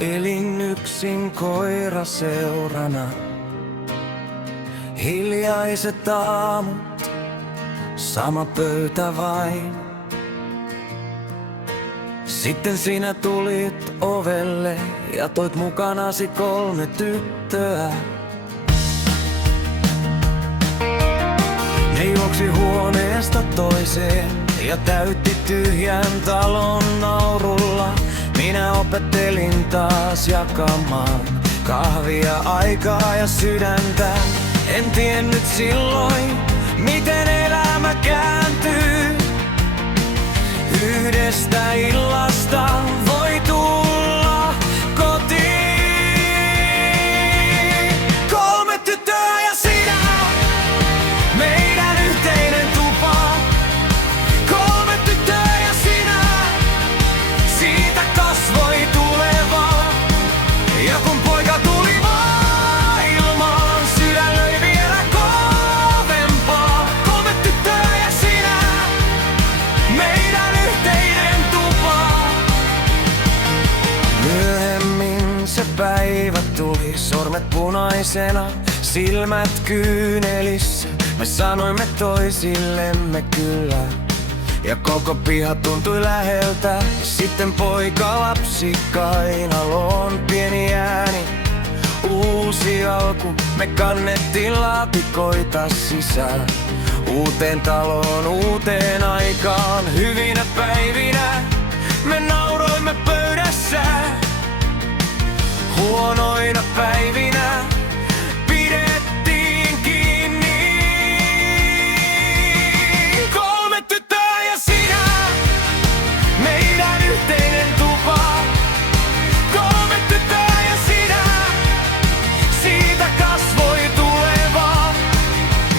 Elin yksin koira seurana. Hiljaiset aamut, sama pöytä vain. Sitten sinä tulit ovelle ja toit mukanasi 3 tyttöä. Ne juoksi huoneesta toiseen ja täytti tyhjän talon naurulla. Minä opettelin taas jakamaan kahvia, aikaa ja sydäntä. En tiennyt silloin, miten elämä kääntyy. Yhdestä illasta voi tulla kotiin. 3 tyttöä ja sinä, meidän yhteinen tupa. 3 tyttöä ja sinä, siitä kasvoi tuleva. Ja kun poika tuli maailmaan, sydän löi vielä kovempaa. 3 tyttöä ja sinä, meidän yhteinen tupa. Myöhemmin se päivä tuli, sormet punaisena, silmät kyynelissä. Me sanoimme toisillemme kyllä, ja koko piha tuntui läheltä. Sitten poika lapsi kainaloon, pieni ääni, uusi alku. Me kannettiin laatikoita sisään, uuteen taloon, uuteen aikaan. Hyvinä päivinä me nauroimme pöydässä, huonoina päivinä pidettiin kiinni. 3 tyttöä ja sinä, meidän yhteinen tupa. 3 tyttöä ja sinä, siitä kasvoi tuleva.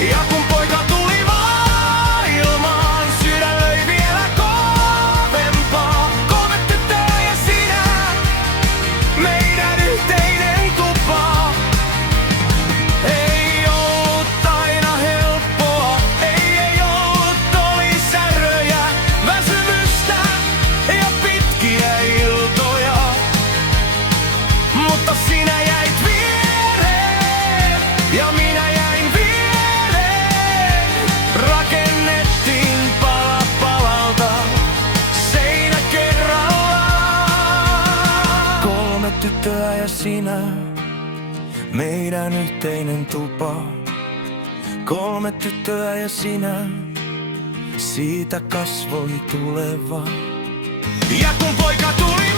Ja kun poika tuli maailmaan, sydän löi vielä kovempaa. 3 tyttöä ja sinä, meidän yhteinen tupa. Ei ollut aina helppoa, ei ollut, oli säröjä, väsymystä ja pitkiä iltoja. Mutta sinä jäit viereen ja minä jäin viereen. Rakennettiin pala palalta, seinä kerrallaan. 3 tyttöä ja sinä, meidän yhteinen tupa. 3 tyttöä ja sinä, siitä kasvoi tuleva. Ja kun poika tuli